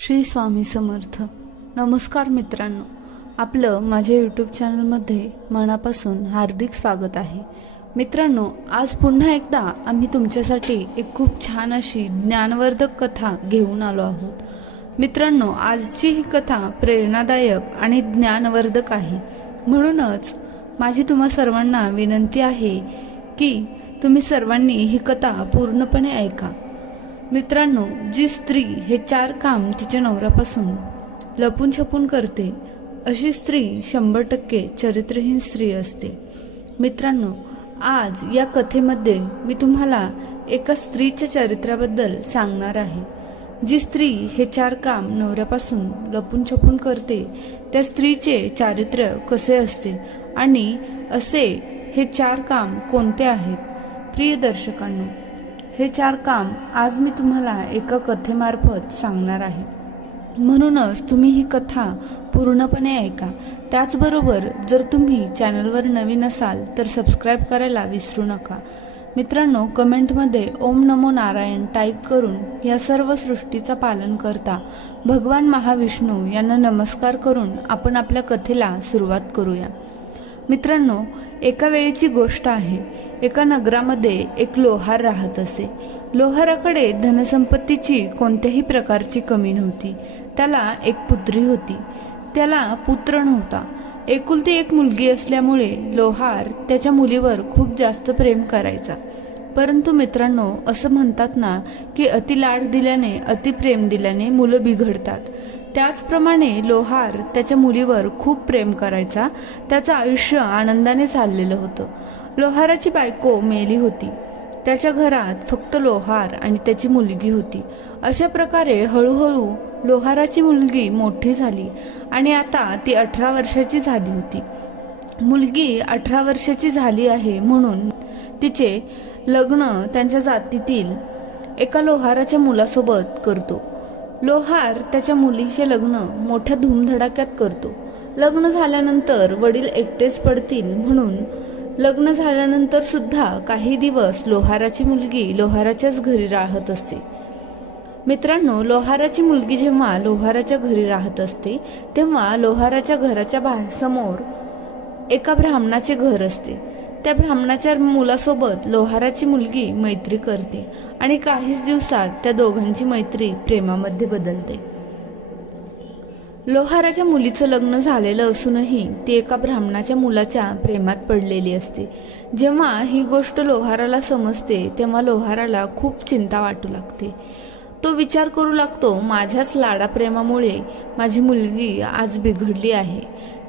श्री स्वामी समर्थ. नमस्कार मित्रांनो, आपलं माझ्या यूट्यूब चॅनलमध्ये मनापासून हार्दिक स्वागत आहे. मित्रांनो, आज पुन्हा एकदा आम्ही तुमच्यासाठी एक खूप छान अशी ज्ञानवर्धक कथा घेऊन आलो आहोत. मित्रांनो, आजची ही कथा प्रेरणादायक आणि ज्ञानवर्धक आहे. म्हणूनच माझी तुम्हा सर्वांना विनंती आहे की तुम्ही सर्वांनी ही कथा पूर्णपणे ऐका. मित्रांनो, जी स्त्री हे 4 काम तिच्या नवऱ्यापासून लपून छपून करते, अशी स्त्री 100% चरित्रहीन स्त्री असते. मित्रांनो, आज या कथेमध्ये मी तुम्हाला एका स्त्रीच्या चरित्राबद्दल सांगणार आहे. जी स्त्री हे 4 काम नवऱ्यापासून लपून छपून करते, त्या स्त्रीचे चारित्र्य कसे असते आणि असे हे 4 काम कोणते आहेत. प्रिय दर्शकांनो, हे 4 काम आज मी तुम्हाला एका कथेमार्फत सांगणार आहे. म्हणूनच तुम्ही ही कथा पूर्णपणे ऐका. त्याचबरोबर जर तुम्ही चॅनलवर नवीन असाल तर सबस्क्राईब करायला विसरू नका. मित्रांनो, कमेंटमध्ये ओम नमो नारायण टाईप करून या सर्व सृष्टीचा पालन करता भगवान महाविष्णू यांना नमस्कार करून आपण आपल्या कथेला सुरुवात करूया. मित्रांनो, एका वेळेची गोष्ट आहे. एका नगरामध्ये एक लोहार राहत असे. लोहाराकडे धनसंपत्तीची कोणत्याही प्रकारची कमी नव्हती. त्याला एक पुत्री होती. त्याला पुत्र नव्हता. एकुलती एक मुलगी असल्यामुळे लोहार त्याच्या मुलीवर खूप जास्त प्रेम करायचा. परंतु मित्रांनो, असं म्हणतात ना की अति लाड दिल्याने, अति प्रेम दिल्याने मुलं बिघडतात. त्याचप्रमाणे लोहार त्याच्या मुलीवर खूप प्रेम करायचा. त्याचं आयुष्य आनंदाने चाललेलं होतं. लोहाराची बायको मेली होती. त्याच्या घरात फक्त लोहार आणि त्याची मुलगी होती. अशा प्रकारे हळूहळू लोहाराची मुलगी मोठी झाली आणि आता ती 18 वर्षाची झाली होती. मुलगी 18 वर्षाची झाली आहे म्हणून तिचे लग्न त्यांच्या जातीतील एका लोहाराच्या मुलासोबत करतो. लोहार त्याच्या मुलीचे लग्न मोठ्या धूमधडाक्यात करतो. लग्न झाल्यानंतर वडील एकटेच पडतील म्हणून लग्न झाल्यानंतर सुद्धा काही दिवस लोहाराची मुलगी लोहाराच्याच घरी राहत असते. मित्रांनो, लोहाराची मुलगी जेव्हा लोहाराच्या घरी राहत असते तेव्हा लोहाराच्या घराच्या समोर एका ब्राह्मणाचे घर असते. त्या ब्राह्मणाच्या मुलासोबत लोहाराची मुलगी मैत्री करते आणि काहीच दिवसात त्या दोघांची मैत्री प्रेमामध्ये बदलते. लोहाराच्या मुलीचं लग्न झालेलं असूनही ती एका ब्राह्मणाच्या मुलाच्या प्रेमात पडलेली असते. जेव्हा ही गोष्ट लोहाराला समजते तेव्हा लोहाराला खूप चिंता वाटू लागते. तो विचार करू लागतो, माझ्याच लाडाप्रेमामुळे माझी मुलगी आज बिघडली आहे.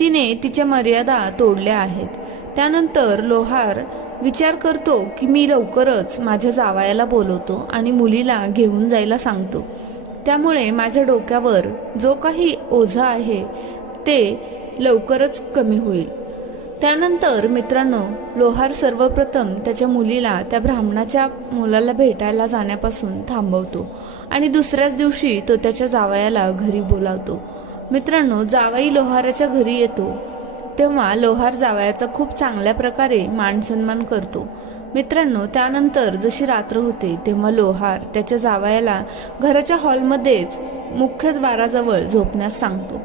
तिने तिच्या मर्यादा तोडल्या आहेत. त्यानंतर लोहार विचार करतो की मी लवकरच माझ्या जावयाला बोलवतो आणि मुलीला घेऊन जायला सांगतो. त्यामुळे माझ्या डोक्यावर जो काही ओझा आहे ते लवकरच कमी होईल. त्यानंतर मित्रांनो, लोहार सर्वप्रथम त्याच्या मुलीला त्या ब्राह्मणाच्या मुलाला भेटायला जाण्यापासून थांबवतो आणि दुसऱ्याच दिवशी तो त्याच्या जावयाला घरी बोलावतो. मित्रांनो, जावई लोहाराच्या घरी येतो तेव्हा लोहार जावयाचा खूप चांगल्या प्रकारे मान सन्मान करतो. मित्रांनो, त्यानंतर जशी रात्र होते तेव्हा लोहार त्याच्या जावयाला घराच्या हॉलमध्येच मुख्य द्वाराजवळ झोपण्यास सांगतो.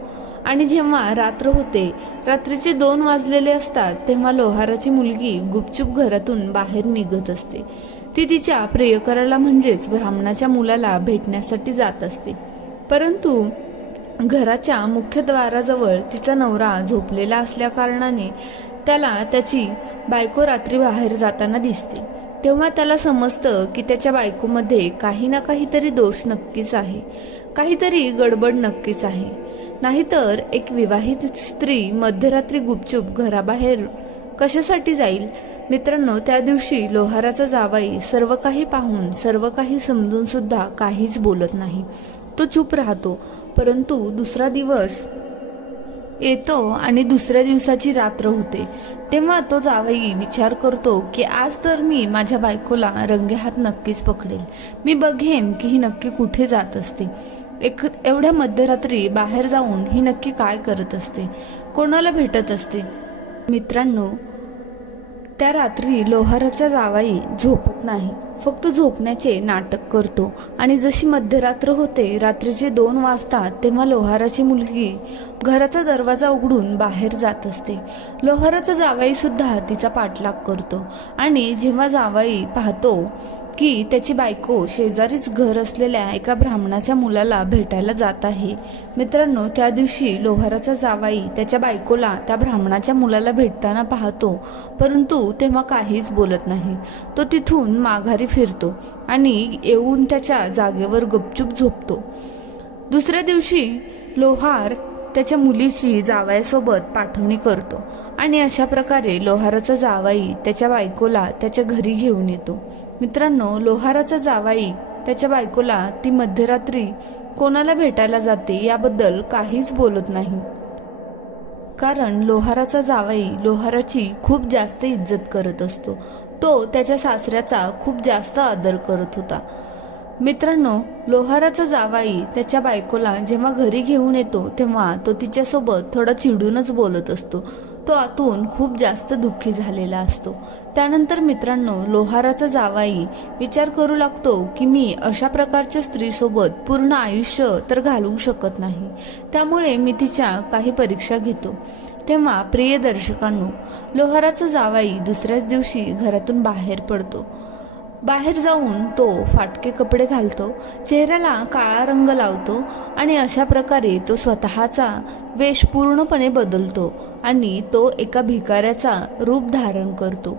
आणि जेव्हा रात्र होते, रात्रीचे 2 वाजलेले असतात तेव्हा लोहाराची मुलगी गुपचूप घरातून बाहेर निघत असते. ती तिच्या प्रियकराला म्हणजेच ब्राह्मणाच्या मुलाला भेटण्यासाठी जात असते. परंतु घराच्या मुख्य द्वाराजवळ तिचा नवरा झोपलेला असल्या कारणाने त्याला त्याची बायको रात्री बाहेर जाताना दिसते. तेव्हा त्याला समजतं की त्याच्या बायकोमध्ये काही ना काहीतरी दोष नक्कीच आहे, काहीतरी गडबड नक्कीच आहे. नाहीतर एक विवाहित स्त्री मध्यरात्री गुपचूप घराबाहेर कशासाठी जाईल. मित्रांनो, त्या दिवशी लोहाराचा जावई सर्व काही पाहून, सर्व काही समजून सुद्धा काहीच बोलत नाही. तो चूप राहतो. परंतु दुसरा दिवस येतो आणि दुसऱ्या दिवसाची रात्र होते. तेव्हा तो जावई विचार करतो की आज तर मी माझ्या बायकोला रंगेहात नक्कीच पकडेल. मी बघेन की ही नक्की कुठे जात असते. एवढ्या मध्यरात्री बाहेर जाऊन ही नक्की काय करत असते, कोणाला भेटत असते. मित्रांनो, त्या रात्री लोहाराचा जावाई झोपत नाही, फक्त झोपण्याचे नाटक करतो आणि जशी मध्यरात्र होते, रात्रीचे 2 वाजतात, तेव्हा लोहाराची मुलगी घराचा दरवाजा उघडून बाहेर जात असते. लोहाराचा जावाई सुद्धा तिचा पाठलाग करतो आणि जेव्हा जावाई पाहतो की त्याची बायको शेजारीच घर असलेल्या एका ब्राह्मणाच्या मुलाला भेटायला जात आहे. मित्रांनो, त्या दिवशी लोहाराचा जावाई त्याच्या बायकोला त्या ब्राह्मणाच्या मुलाला भेटताना पाहतो, परंतु तेव्हा काहीच बोलत नाही. तो तिथून माघारी फिरतो आणि येऊन त्याच्या जागेवर गपचूप झोपतो. दुसऱ्या दिवशी लोहार त्याच्या मुलीची जावयासोबत पाठवणी करतो आणि अशा प्रकारे लोहाराचा जावाई त्याच्या बायकोला त्याच्या घरी घेऊन येतो. मित्रांनो, लोहाराचा जावाई त्याच्या बायकोला ती मध्यरात्री कोणाला भेटायला जाते याबद्दल काहीच बोलत नाही, कारण लोहाराचा जावाई लोहाराची खूप जास्त इज्जत करत असतो. तो त्याच्या सासऱ्याचा खूप जास्त आदर करत होता. मित्रांनो, लोहाराचा जावाई त्याच्या बायकोला जेव्हा घरी घेऊन येतो तेव्हा तो तिच्यासोबत थोडा चिडूनच बोलत असतो. तो आतून खूप जास्त दुःखी झालेला असतो. त्यानंतर मित्रांनो, लोहाराचा जावाई विचार करू लागतो की मी अशा प्रकारच्या स्त्रीसोबत पूर्ण आयुष्य तर घालवू शकत नाही, त्यामुळे मी तिच्या काही परीक्षा घेतो. तेव्हा प्रिय दर्शकांनो, लोहाराचा जावाई दुसऱ्याच दिवशी घरातून बाहेर पडतो. बाहेर जाऊन तो फाटके कपडे घालतो, चेहऱ्याला काळा रंग लावतो आणि अशा प्रकारे तो स्वतःचा वेश पूर्णपणे बदलतो आणि तो एका भिकाऱ्याचा रूप धारण करतो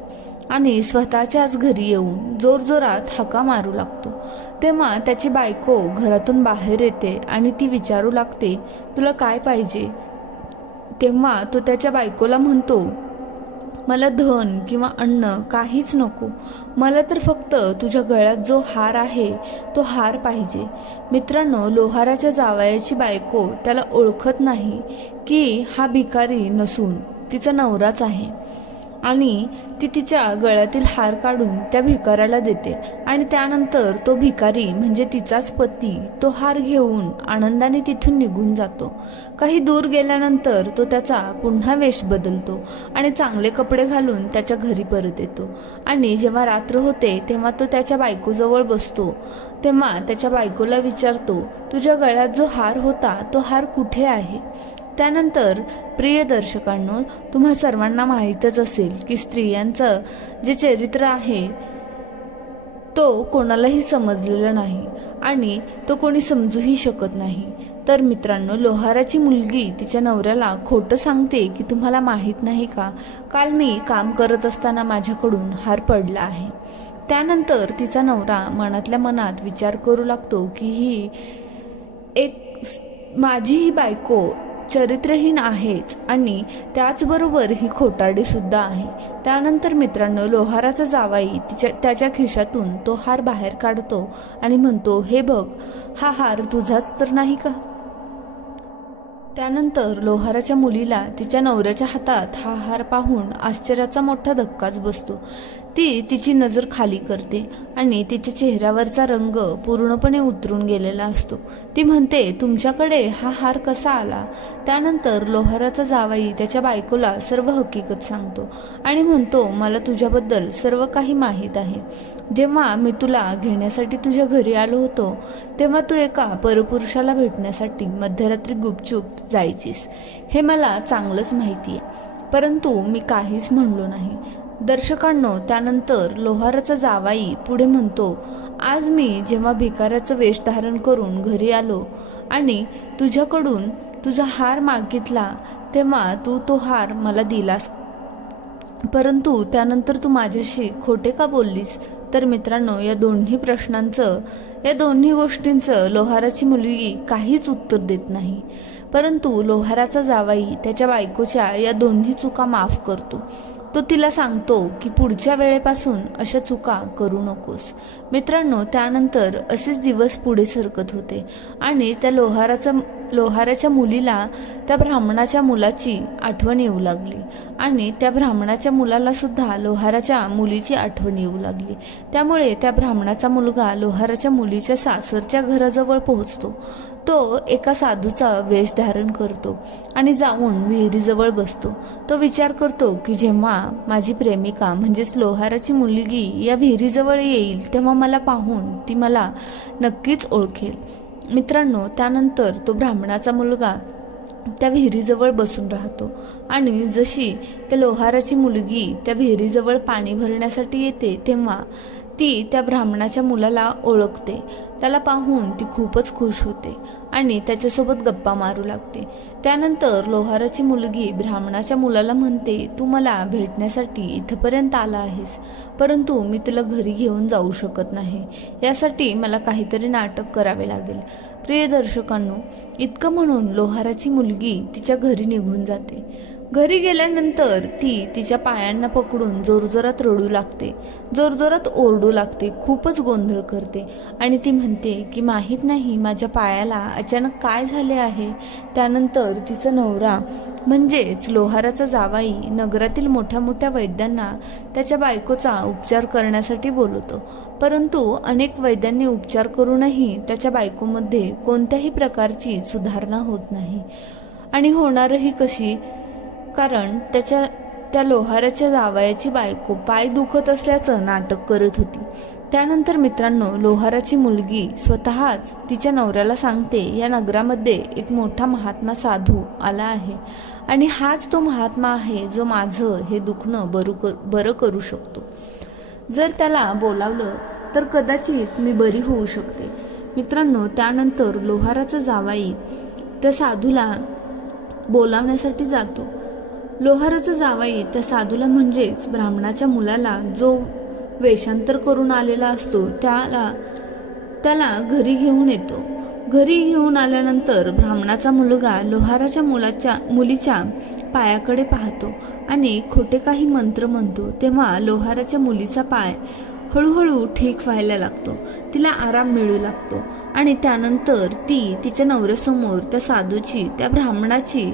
आणि स्वतःच्याच घरी येऊन जोरजोरात हाका मारू लागतो. तेव्हा त्याची बायको घरातून बाहेर येते आणि ती विचारू लागते, तुला काय पाहिजे? तेव्हा तो त्याच्या बायकोला म्हणतो, मला धन किंवा अन्न काहीच नको, मला तर फक्त तुझ्या गळ्यात जो हार आहे तो हार पाहिजे. मित्रांनो, लोहाराच्या जावयाची बायको त्याला ओळखत नाही की हा भिकारी नसून तिचा नवराच आहे आणि ती तिच्या गळ्यातील हार काढून त्या भिकाऱ्याला देते आणि त्यानंतर तो भिकारी म्हणजे तिचाच पती तो हार घेऊन आनंदाने तिथून निघून जातो. काही दूर गेल्यानंतर तो त्याचा पुन्हा वेश बदलतो आणि चांगले कपडे घालून त्याच्या घरी परत येतो आणि जेव्हा रात्र होते तेव्हा तो त्याच्या बायकोजवळ बसतो. तेव्हा त्याच्या बायकोला विचारतो, तुझ्या गळ्यात जो हार होता तो हार कुठे आहे? त्यानंतर प्रिय दर्शकांनो, तुम्हा सर्वांना माहीतच असेल की स्त्रियांचं जे चरित्र आहे तो कोणालाही समजलेला नाही आणि तो कोणी समजूही शकत नाही. तर मित्रांनो, लोहाराची मुलगी तिच्या नवऱ्याला खोटं सांगते की तुम्हाला माहीत नाही का, काल मी काम करत असताना माझ्याकडून हार पडला आहे. त्यानंतर तिचा नवरा मनातल्या मनात विचार करू लागतो की ही माझी ही बायको चरित्रहीन आहेच आणि त्याचबरोबर ही खोटारडी सुद्धा आहे. त्यानंतर मित्रांनो, लोहाराचा जावाई त्याच्या खिशातून तो हार बाहेर काढतो आणि म्हणतो, हे बघ, हा हार तुझाच तर नाही का? त्यानंतर लोहाराच्या मुलीला तिच्या नवऱ्याच्या हातात हा हार पाहून आश्चर्याचा मोठा धक्काच बसतो. ती तिची नजर खाली करते आणि तिच्या चेहऱ्यावरचा रंग पूर्णपणे उतरून गेलेला असतो. ती म्हणते, तुमच्याकडे हा हार कसा आला? त्यानंतर लोहाराचा जावाई त्याच्या बायकोला सर्व हकीकत सांगतो आणि म्हणतो, मला तुझ्याबद्दल सर्व काही माहीत आहे. जेव्हा मी तुला घेण्यासाठी तुझ्या घरी आलो होतो तेव्हा तू एका परपुरुषाला भेटण्यासाठी मध्यरात्री गुपचूप जायचीस, हे मला चांगलंच माहिती आहे, परंतु मी काहीच म्हणलो नाही. दर्शकांनो, त्यानंतर लोहाराचा जावाई पुढे म्हणतो, आज मी जेव्हा भिकाऱ्याचं वेश धारण करून घरी आलो आणि तुझ्याकडून तुझा हार मागितला तेव्हा तू तो हार मला दिलास, परंतु त्यानंतर तू माझ्याशी खोटे का बोललीस? तर मित्रांनो, या दोन्ही गोष्टींचं लोहाराची मुलगी काहीच उत्तर देत नाही, परंतु लोहाराचा जावाई त्याच्या बायकोच्या या दोन्ही चुका माफ करतो. तो तिला सांगतो की पुढच्या वेळेपासून अशा चुका करू नकोस. मित्रांनो, त्यानंतर असेच दिवस पुढे सरकत होते आणि त्या लोहाराच्या मुलीला त्या ब्राह्मणाच्या मुलाची आठवण येऊ लागली आणि त्या ब्राह्मणाच्या मुलाला सुद्धा लोहाराच्या मुलीची आठवण येऊ लागली. त्यामुळे त्या ब्राह्मणाचा मुलगा लोहाराच्या मुलीच्या सासरच्या घराजवळ पोहोचतो. तो एका साधूचा वेश धारण करतो आणि जाऊन विहिरीजवळ बसतो. तो विचार करतो की जेव्हा माझी प्रेमिका म्हणजेच लोहाराची मुलगी या विहिरीजवळ येईल तेव्हा मला पाहून ती मला नक्कीच ओळखेल. मित्रांनो, त्यानंतर तो ब्राह्मणाचा मुलगा त्या विहिरीजवळ बसून राहतो आणि जशी त्या लोहाराची मुलगी त्या विहिरीजवळ पाणी भरण्यासाठी येते तेव्हा ती त्या ब्राह्मणाच्या मुलाला ओळखते. त्याला पाहून ती खूपच खुश होते आणि त्याच्यासोबत गप्पा मारू लागते. त्यानंतर लोहाराची मुलगी ब्राह्मणाच्या मुलाला म्हणते, तू मला भेटण्यासाठी इथपर्यंत आला आहेस, परंतु मी तुला घरी घेऊन जाऊ शकत नाही. यासाठी मला काहीतरी नाटक करावे लागेल. प्रिय दर्शकांनो, इतकं म्हणून लोहाराची मुलगी तिच्या घरी निघून जाते. घरी गेल्यानंतर ती तिच्या पायांना पकडून जोरजोरात रडू लागते, जोरजोरात ओरडू लागते, खूपच गोंधळ करते आणि ती म्हणते की माहीत नाही माझ्या पायाला अचानक काय झाले आहे. त्यानंतर तिचा नवरा म्हणजेच लोहाराचा जावाई नगरातील मोठ्या मोठ्या वैद्यांना त्याच्या बायकोचा उपचार करण्यासाठी बोलवतो. परंतु अनेक वैद्यांनी उपचार करूनही त्याच्या बायकोमध्ये कोणत्याही प्रकारची सुधारणा होत नाही आणि होणारही कशी, कारण त्या लोहाराच्या जावयाची बायको पाय दुखत असल्याचं नाटक करत होती. त्यानंतर मित्रांनो, लोहाराची मुलगी स्वतःच तिच्या नवऱ्याला सांगते, या नगरामध्ये एक मोठा महात्मा साधू आला आहे आणि हाच तो महात्मा आहे जो माझं हे दुखणं बरं करू शकतो. जर त्याला बोलावलं तर कदाचित मी बरी होऊ शकते. मित्रांनो, त्यानंतर लोहाराचा जावाई त्या साधूला बोलावण्यासाठी जातो. लोहाराचा जावाई त्या साधूला म्हणजेच ब्राह्मणाच्या मुलाला जो वेषांतर करून आलेला असतो त्याला घरी घेऊन येतो. घरी घेऊन आल्यानंतर ब्राह्मणाचा मुलगा लोहाराच्या मुलीच्या पायाकडे पाहतो आणि खोटे काही मंत्र म्हणतो. तेव्हा लोहाराच्या मुलीचा पाय हळूहळू ठीक व्हायला लागतो, तिला आराम मिळू लागतो आणि त्यानंतर ती तिच्या नवऱ्यासमोर त्या साधूची, त्या ब्राह्मणाची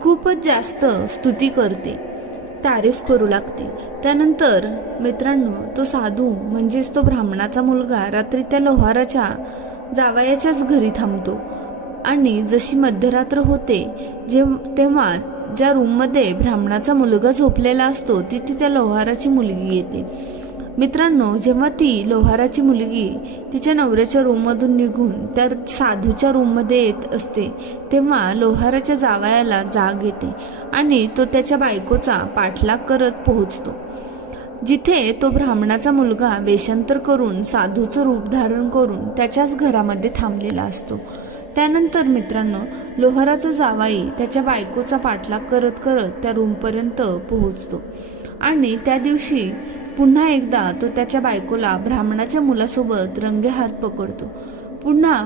खूपच जास्त स्तुती करते, तारीफ करू लागते. त्यानंतर मित्रांनो, तो साधू म्हणजेच तो ब्राह्मणाचा मुलगा रात्री त्या लोहाराच्या जावयाच्याच घरी थांबतो आणि जशी मध्यरात्र होते तेव्हा ज्या रूममध्ये ब्राह्मणाचा मुलगा झोपलेला असतो तिथे त्या लोहाराची मुलगी येते. मित्रांनो, जेव्हा ती लोहाराची मुलगी तिच्या नवऱ्याच्या रूममधून निघून त्या साधूच्या रूममध्ये येत असते तेव्हा लोहाराच्या जावयाला जाग येते आणि तो त्याच्या बायकोचा पाठलाग करत पोहोचतो जिथे तो ब्राह्मणाचा मुलगा वेषांतर करून साधूचं रूप धारण करून त्याच्याच घरामध्ये थांबलेला असतो. त्यानंतर मित्रांनो, लोहाराचा जावाई त्याच्या बायकोचा पाठलाग करत करत त्या रूमपर्यंत पोहोचतो आणि त्या दिवशी पुन्हा एकदा तो त्याच्या बायकोला ब्राह्मणाच्या मुलासोबत रंगेहात पकडतो. पुन्हा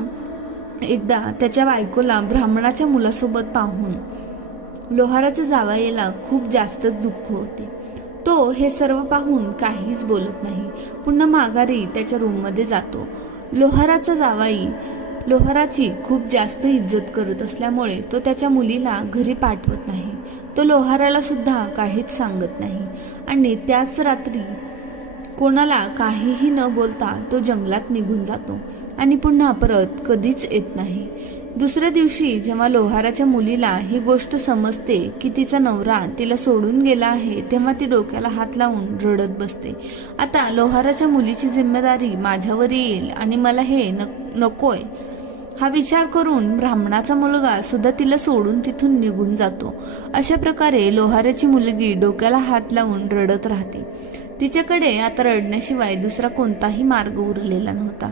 एकदा त्याच्या बायकोला ब्राह्मणाच्या मुलासोबत पाहून लोहाराच्या जावयाला खूप जास्तच दुःख होते. तो हे सर्व पाहून काहीच बोलत नाही. पुन्हा माघारी त्याच्या रूममध्ये जातो. लोहाराचा जावाई लोहाराची खूप जास्त इज्जत करत असल्यामुळे तो त्याच्या मुलीला घरी पाठवत नाही. तो लोहाराला सुद्धा काहीच सांगत नाही आणि त्याच रात्री कोणाला काहीही न बोलता तो जंगलात निघून जातो आणि पुन्हा परत कधीच येत नाही. दुसऱ्या दिवशी जेव्हा लोहाराच्या मुलीला ही गोष्ट समजते की तिचा नवरा तिला सोडून गेला आहे तेव्हा ती डोक्याला हात लावून रडत बसते. आता लोहाराच्या मुलीची जिम्मेदारी माझ्यावर येईल आणि मला हे नकोय हा विचार करून ब्राह्मणाचा मुलगा सुद्धा तिला सोडून तिथून निघून जातो. अशा प्रकारे लोहाराची मुलगी डोक्याला हात लावून रडत राहते. तिच्याकडे आता रडण्याशिवाय दुसरा कोणताही मार्ग उरलेला नव्हता.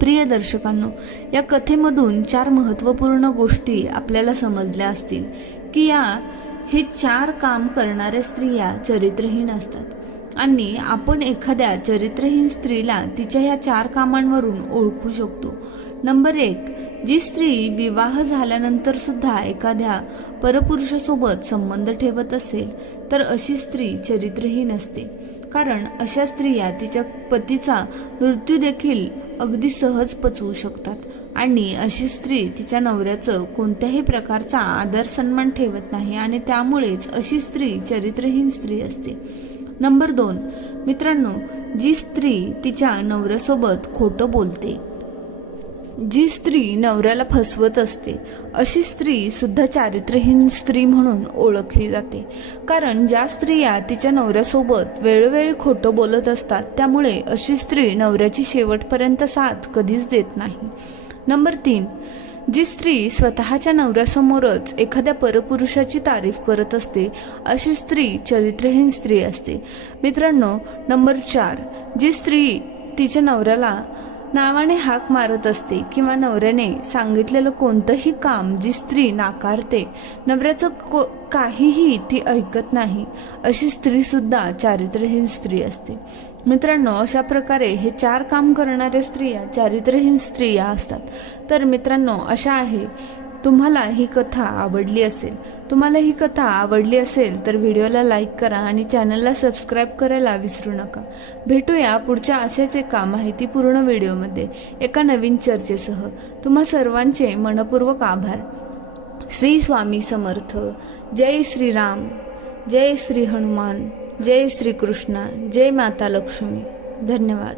प्रिय दर्शकांनो, या कथेमधून 4 महत्त्वपूर्ण गोष्टी आपल्याला समजल्या असतील की हे 4 काम करणाऱ्या स्त्रिया चरित्रहीन असतात आणि आपण एखाद्या चरित्रहीन स्त्रीला तिच्या ह्या 4 कामांवरून ओळखू शकतो. नंबर 1, जी स्त्री विवाह झाल्यानंतर सुद्धा एखाद्या परपुरुषासोबत संबंध ठेवत असेल तर अशी स्त्री चरित्रहीन असते. कारण अशा स्त्रिया तिच्या पतीचा मृत्यू देखील अगदी सहज पचवू शकतात आणि अशी स्त्री तिच्या नवऱ्याचं कोणत्याही प्रकारचा आदर सन्मान ठेवत नाही आणि त्यामुळेच अशी स्त्री चरित्रहीन स्त्री असते. नंबर 2, मित्रांनो, जी स्त्री तिच्या नवऱ्यासोबत खोटं बोलते, जी स्त्री नवऱ्याला फसवत असते, अशी स्त्री सुद्धा चारित्र्यहीन स्त्री म्हणून ओळखली जाते. कारण ज्या स्त्रिया तिच्या नवऱ्यासोबत वेळोवेळी खोटं बोलत असतात त्यामुळे अशी स्त्री नवऱ्याची शेवटपर्यंत साथ कधीच देत नाही. नंबर 3, जी स्त्री स्वतःच्या नवऱ्यासमोरच एखाद्या परपुरुषाची तारीफ करत असते, अशी स्त्री चरित्रहीन स्त्री असते. मित्रांनो, नंबर 4, जी स्त्री तिच्या नवऱ्याला नावाने हाक मारत असते किंवा नवऱ्याने सांगितलेलं कोणतंही काम जी स्त्री नाकारते, नवऱ्याचं काहीही ती ऐकत नाही, अशी स्त्री सुद्धा चारित्र्यहीन स्त्री असते. मित्रांनो, अशा प्रकारे हे 4 काम करणाऱ्या स्त्रिया चारित्र्यहीन स्त्रिया असतात. तर मित्रांनो, अशा आहे. तुम्हाला ही कथा आवडली असेल तर व्हिडिओला लाईक करा आणि चॅनलला सबस्क्राईब करायला विसरू नका. भेटूया पुढच्या अशाच एका माहितीपूर्ण व्हिडिओमध्ये एका नवीन चर्चेसह. तुम्हा सर्वांचे मनपूर्वक आभार. श्री स्वामी समर्थ. जय श्रीराम, जय श्री हनुमान, जय श्री कृष्ण, जय माता लक्ष्मी. धन्यवाद.